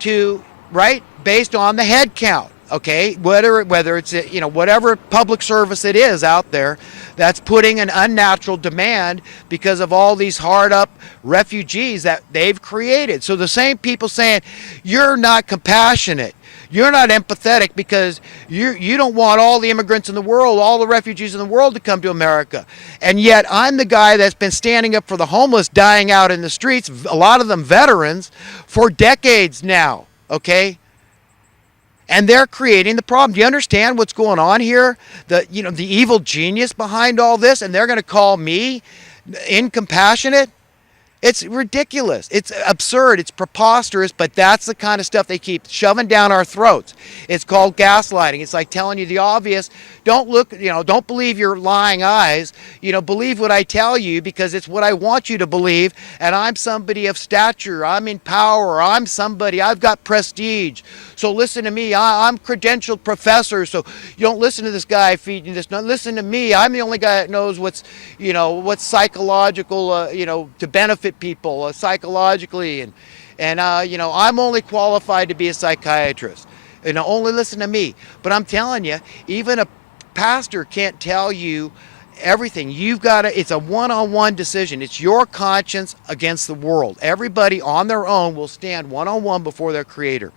to, right, based on the head count. Okay, whether it's whatever public service it is out there that's putting an unnatural demand because of all these hard up refugees that they've created. So the same people saying you're not compassionate, you're not empathetic because you don't want all the immigrants in the world, all the refugees in the world to come to America. And yet I'm the guy that's been standing up for the homeless dying out in the streets, a lot of them veterans, for decades now, okay? And they're creating the problem. Do you understand what's going on here? The evil genius behind all this, and they're going to call me incompassionate? It's ridiculous. It's absurd. It's preposterous, but that's the kind of stuff they keep shoving down our throats. It's called gaslighting. It's like telling you the obvious. Don't believe your lying eyes. Believe what I tell you because it's what I want you to believe. And I'm somebody of stature. I'm in power. I'm somebody. I've got prestige. So listen to me. I'm credentialed professor. So you don't listen to this guy feeding this. No, listen to me. I'm the only guy that knows what's psychological, to benefit people psychologically. And I'm only qualified to be a psychiatrist. Only listen to me. But I'm telling you, even a pastor can't tell you everything. It's a one-on-one decision. It's your conscience against the world. Everybody on their own will stand one-on-one before their creator.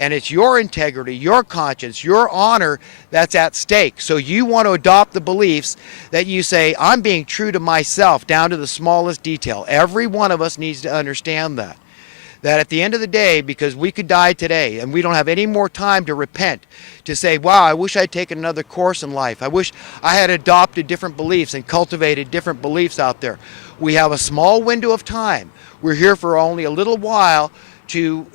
And it's your integrity, your conscience, your honor that's at stake. So you want to adopt the beliefs that you say, I'm being true to myself down to the smallest detail. Every one of us needs to understand that. That at the end of the day, because we could die today and we don't have any more time to repent, to say, wow, I wish I'd taken another course in life. I wish I had adopted different beliefs and cultivated different beliefs out there. We have a small window of time. We're here for only a little while to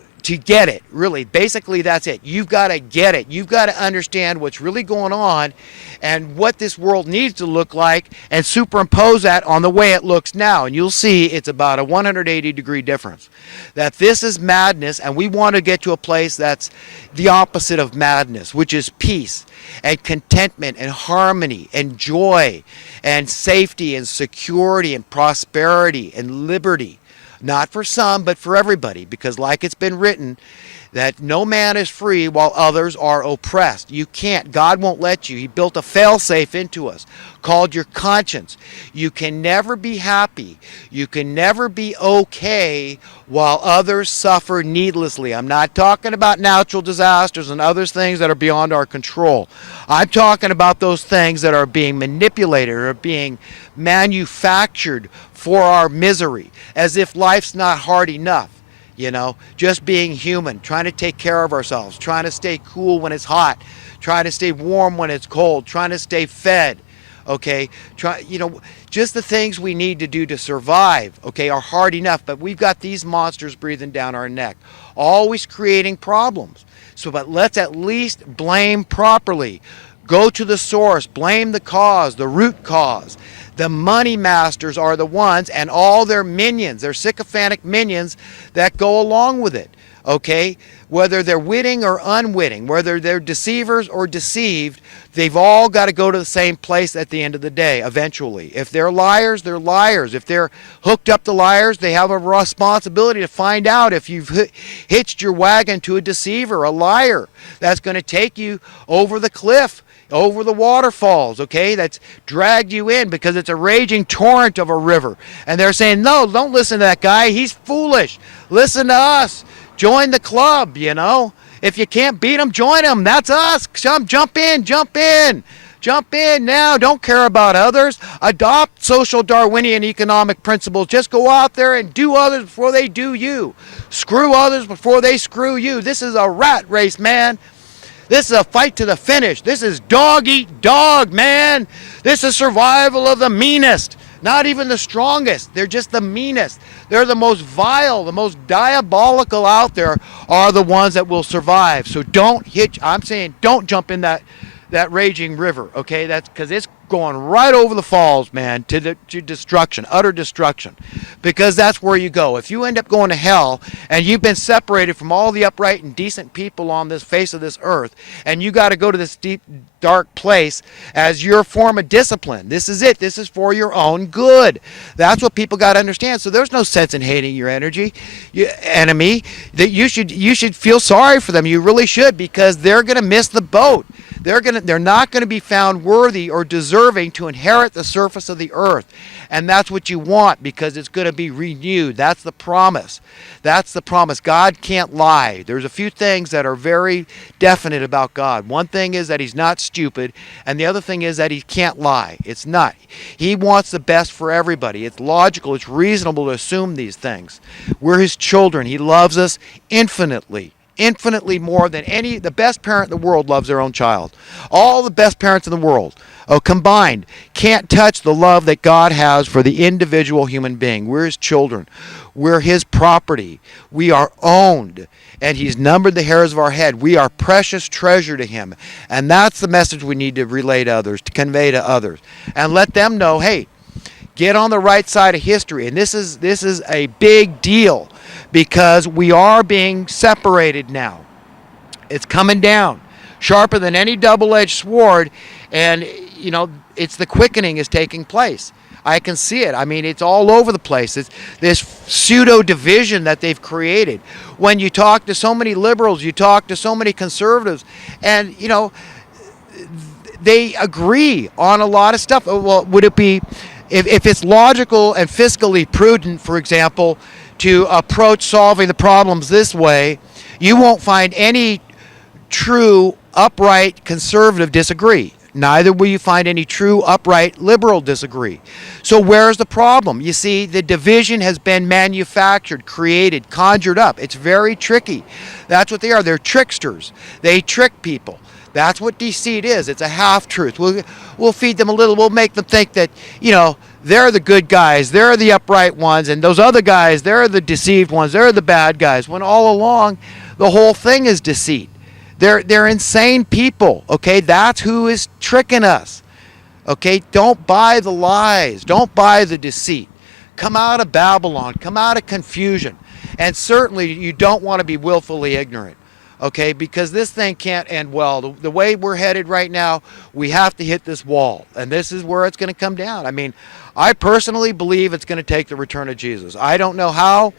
get it, really. Basically, that's it. You've got to get it. You've got to understand what's really going on and what this world needs to look like and superimpose that on the way it looks now. And you'll see it's about a 180-degree difference. That this is madness, and we want to get to a place that's the opposite of madness, which is peace and contentment and harmony and joy and safety and security and prosperity and liberty. Not for some, but for everybody, because like it's been written, that no man is free while others are oppressed. You can't. God won't let you. He built a fail-safe into us called your conscience. You can never be happy. You can never be okay while others suffer needlessly. I'm not talking about natural disasters and other things that are beyond our control. I'm talking about those things that are being manipulated or being manufactured for our misery, as if life's not hard enough. Just being human, trying to take care of ourselves, trying to stay cool when it's hot, trying to stay warm when it's cold, trying to stay fed, okay? Just the things we need to do to survive, okay, are hard enough, but we've got these monsters breathing down our neck, always creating problems. But let's at least blame properly. Go to the source, blame the cause, the root cause. The money masters are the ones, and all their minions, their sycophantic minions that go along with it, okay? Whether they're witting or unwitting, whether they're deceivers or deceived, they've all got to go to the same place at the end of the day, eventually. If they're liars, they're liars. If they're hooked up to liars, they have a responsibility to find out if you've hitched your wagon to a deceiver, a liar, that's going to take you over the cliff, over the waterfalls, okay, that's dragged you in because it's a raging torrent of a river. And they're saying, no, don't listen to that guy. He's foolish. Listen to us. Join the club, If you can't beat him, join him. That's us. Jump in now. Don't care about others. Adopt social Darwinian economic principles. Just go out there and do others before they do you. Screw others before they screw you. This is a rat race, man. This is a fight to the finish. This is dog eat dog, man. This is survival of the meanest. Not even the strongest. They're just the meanest. They're the most vile, the most diabolical out there are the ones that will survive. So don't jump in that raging river, okay? That's because it's going right over the falls, man, to destruction, utter destruction, because that's where you go. If you end up going to hell and you've been separated from all the upright and decent people on this face of this earth, and you got to go to this deep, dark place as your form of discipline, this is it. This is for your own good. That's what people got to understand. So there's no sense in hating your enemy. That you should feel sorry for them. You really should, because they're going to miss the boat. They're not going to be found worthy or deserving to inherit the surface of the earth. And that's what you want, because it's going to be renewed. That's the promise. That's the promise. God can't lie. There's a few things that are very definite about God. One thing is that he's not stupid, and the other thing is that he can't lie. It's not. He wants the best for everybody. It's logical. It's reasonable to assume these things. We're his children. He loves us infinitely more than the best parent in the world loves their own child. All the best parents in the world, combined, can't touch the love that God has for the individual human being. We're his children. We're his property. We are owned, and he's numbered the hairs of our head. We are precious treasure to him, and that's the message we need to relay to others, to convey to others, and let them know, hey, get on the right side of history. And this is a big deal, because we are being separated now. It's coming down sharper than any double-edged sword, and it's the quickening is taking place. I can see it. I mean, it's all over the place. It's this pseudo division that they've created. When you talk to so many liberals, you talk to so many conservatives, and they agree on a lot of stuff. Well, would it be, if it's logical and fiscally prudent, for example, to approach solving the problems this way, you won't find any true, upright conservative disagree. Neither will you find any true, upright liberal disagree. So where's the problem? You see, the division has been manufactured, created, conjured up. It's very tricky. That's what they are. They're tricksters. They trick people. That's what deceit is. It's a half-truth. We'll feed them a little. We'll make them think that, they're the good guys. They're the upright ones. And those other guys, they're the deceived ones. They're the bad guys. When all along, the whole thing is deceit. They're insane people, okay? That's who is tricking us, okay? Don't buy the lies. Don't buy the deceit. Come out of Babylon. Come out of confusion. And certainly you don't want to be willfully ignorant, okay? Because this thing can't end well. The way we're headed right now, we have to hit this wall. And this is where it's going to come down. I mean, I personally believe it's going to take the return of Jesus. I don't know how.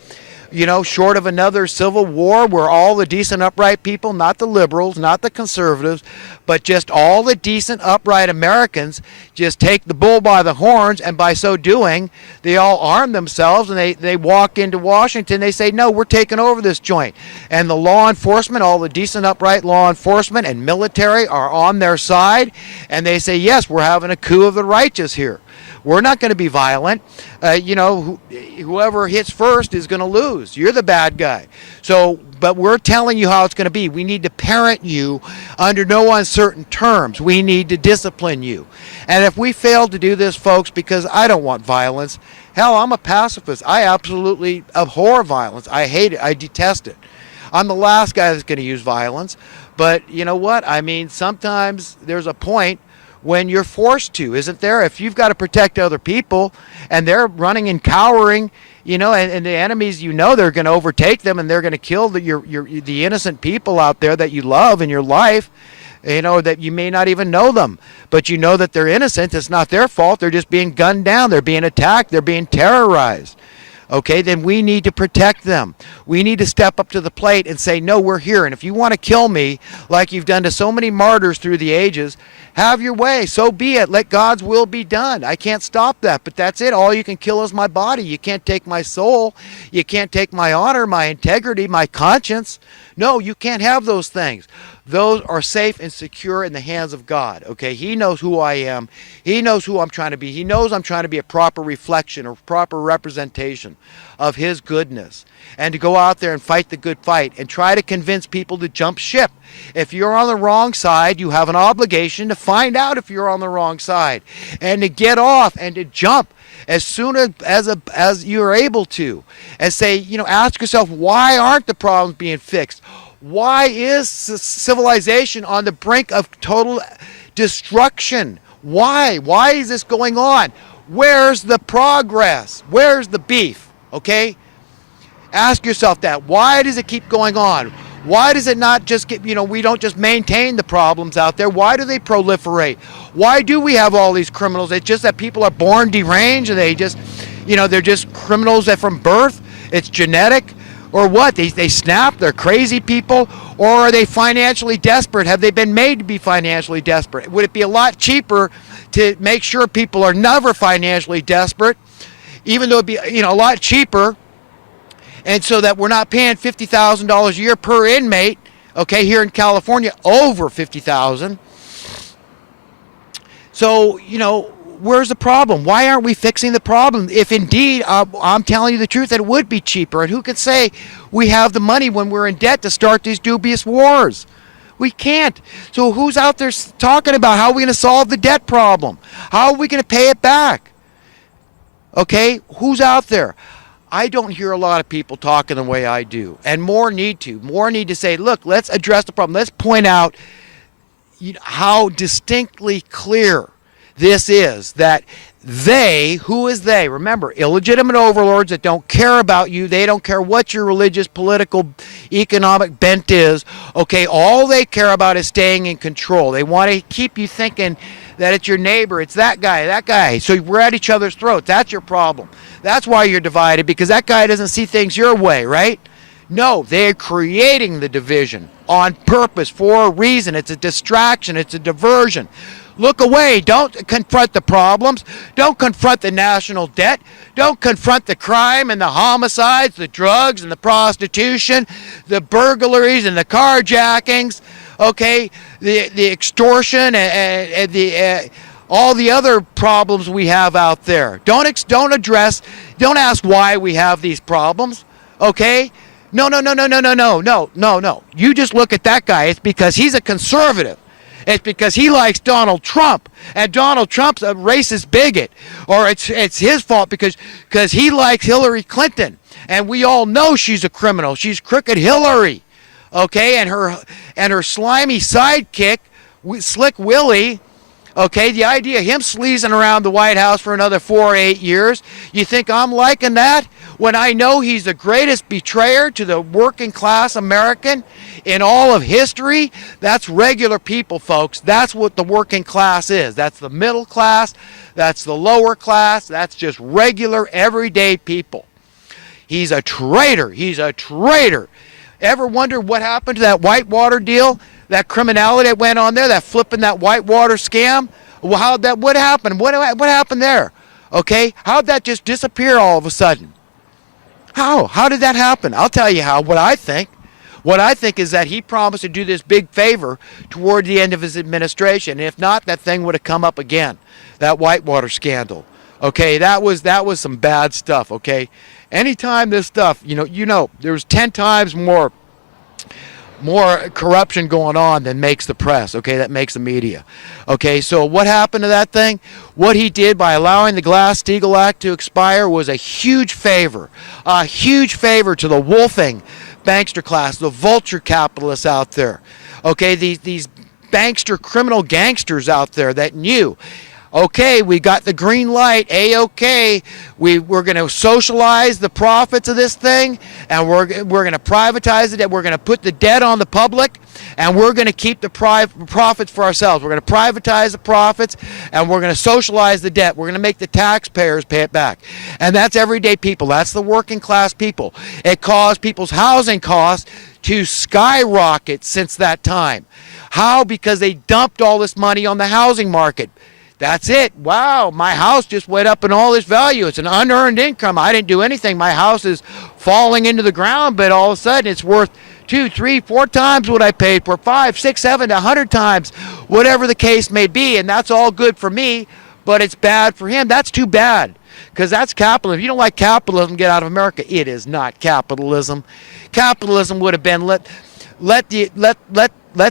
Short of another civil war where all the decent, upright people, not the liberals, not the conservatives, but just all the decent, upright Americans just take the bull by the horns, and by so doing, they all arm themselves, and they walk into Washington. They say, no, we're taking over this joint. And the law enforcement, all the decent, upright law enforcement and military are on their side, and they say, yes, we're having a coup of the righteous here. We're not going to be violent. Whoever hits first is going to lose. You're the bad guy. So, but we're telling you how it's going to be. We need to parent you under no uncertain terms. We need to discipline you. And if we fail to do this, folks, because I don't want violence, hell, I'm a pacifist. I absolutely abhor violence. I hate it. I detest it. I'm the last guy that's going to use violence. But you know what? I mean, sometimes there's a point when you're forced to, isn't there? If you've got to protect other people and they're running and cowering, and the enemies, they're going to overtake them, and they're going to kill the innocent people out there that you love in your life, that you may not even know them, but you know that they're innocent. It's not their fault. They're just being gunned down. They're being attacked. They're being terrorized. Okay, then we need to protect them. We need to step up to the plate and say, no, we're here. And if you want to kill me, like you've done to so many martyrs through the ages, have your way. So be it. Let God's will be done. I can't stop that, but that's it. All you can kill is my body. You can't take my soul. You can't take my honor, my integrity, my conscience. No, you can't have those things. Those are safe and secure in the hands of God, okay? He knows who I am. He knows who I'm trying to be. He knows I'm trying to be a proper reflection or proper representation of his goodness, and to go out there and fight the good fight and try to convince people to jump ship. If you're on the wrong side, you have an obligation to find out if you're on the wrong side and to get off and to jump as soon as you're able to, and say, ask yourself, why aren't the problems being fixed? Why is civilization on the brink of total destruction? Why? Why is this going on? Where's the progress? Where's the beef? Okay? Ask yourself that. Why does it keep going on? Why does it not just get, we don't just maintain the problems out there? Why do they proliferate? Why do we have all these criminals? It's just that people are born deranged and they just, they're just criminals that from birth. It's genetic. Or what? They snap, they're crazy people, or are they financially desperate? Have they been made to be financially desperate? Would it be a lot cheaper to make sure people are never financially desperate, even though it'd be a lot cheaper, and so that we're not paying $50,000 a year per inmate, okay, here in California, over $50,000. So, where's the problem? Why aren't we fixing the problem? If indeed, I'm telling you the truth, that it would be cheaper. And who could say we have the money when we're in debt to start these dubious wars? We can't. So who's out there talking about how are we going to solve the debt problem? How are we going to pay it back? Okay, who's out there? I don't hear a lot of people talking the way I do. And more need to. More need to say, look, let's address the problem. Let's point out how distinctly clear this is, that they, who is they? Remember, illegitimate overlords that don't care about you. They don't care what your religious, political, economic bent is. Okay, all they care about is staying in control. They want to keep you thinking that it's your neighbor, it's that guy. So we're at each other's throats. That's your problem. That's why you're divided, because that guy doesn't see things your way, right? No, they're creating the division on purpose, for a reason. It's a distraction. It's a diversion. Look away. Don't confront the problems. Don't confront the national debt. Don't confront the crime and the homicides, the drugs and the prostitution, the burglaries and the carjackings, okay, the extortion and the all the other problems we have out there. Don't ask why we have these problems, okay? No. You just look at that guy. It's because he's a conservative. It's because he likes Donald Trump, and Donald Trump's a racist bigot, or it's his fault because he likes Hillary Clinton, and we all know she's a criminal. She's Crooked Hillary, okay, and her slimy sidekick, Slick Willie. Okay, the idea of him sleazing around the White House for another 4 or 8 years, you think I'm liking that? When I know he's the greatest betrayer to the working class American in all of history? That's regular people, folks. That's what the working class is. That's the middle class. That's the lower class. That's just regular, everyday people. He's a traitor. He's a traitor. Ever wonder what happened to that Whitewater deal? That criminality that went on there, that flipping that Whitewater scam? Well, what happened? What happened there? Okay? How'd that just disappear all of a sudden? How did that happen? I'll tell you how. What I think is that he promised to do this big favor toward the end of his administration. And if not, that thing would have come up again. That Whitewater scandal. Okay? That was some bad stuff, okay? Anytime this stuff, there's 10 times more corruption going on than makes the press, okay, that makes the media. Okay, so what happened to that thing? What he did by allowing the Glass-Steagall Act to expire was a huge favor to the wolfing bankster class, the vulture capitalists out there. Okay, these bankster criminal gangsters out there that knew, okay, we got the green light, A-OK. We're going to socialize the profits of this thing, and we're going to privatize it, and we're going to put the debt on the public, and we're going to keep the profits for ourselves. We're going to privatize the profits, and we're going to socialize the debt. We're going to make the taxpayers pay it back. And that's everyday people. That's the working class people. It caused people's housing costs to skyrocket since that time. How? Because they dumped all this money on the housing market. That's it. Wow, my house just went up in all this value. It's an unearned income. I didn't do anything. My house is falling into the ground, but all of a sudden it's worth 2, 3, 4 times what I paid for, 5, 6, 7, 100 times, whatever the case may be. And that's all good for me, but it's bad for him. That's too bad, because that's capitalism. If you don't like capitalism, get out of America. It is not capitalism. Capitalism would have been let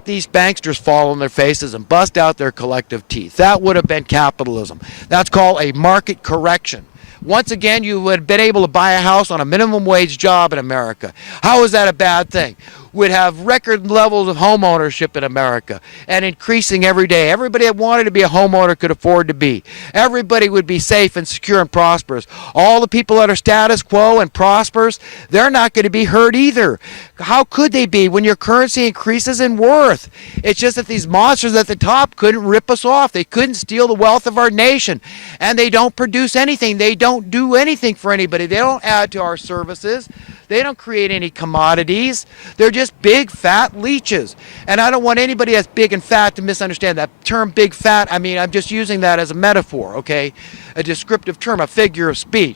these banksters fall on their faces and bust out their collective teeth. That would have been capitalism. That's called a market correction. Once again, you would have been able to buy a house on a minimum wage job in America. How is that a bad thing? would have record levels of home ownership in America and increasing every day. Everybody that wanted to be a homeowner could afford to be. Everybody would be safe and secure and prosperous. All the people that are status quo and prosperous, they're not going to be hurt either. How could they be when your currency increases in worth? It's just that these monsters at the top couldn't rip us off. They couldn't steal the wealth of our nation. And they don't produce anything. They don't do anything for anybody. They don't add to our services. They don't create any commodities. They're just big, fat leeches. And I don't want anybody that's big and fat to misunderstand that term big, fat. I mean, I'm just using that as a metaphor, okay? A descriptive term, a figure of speech.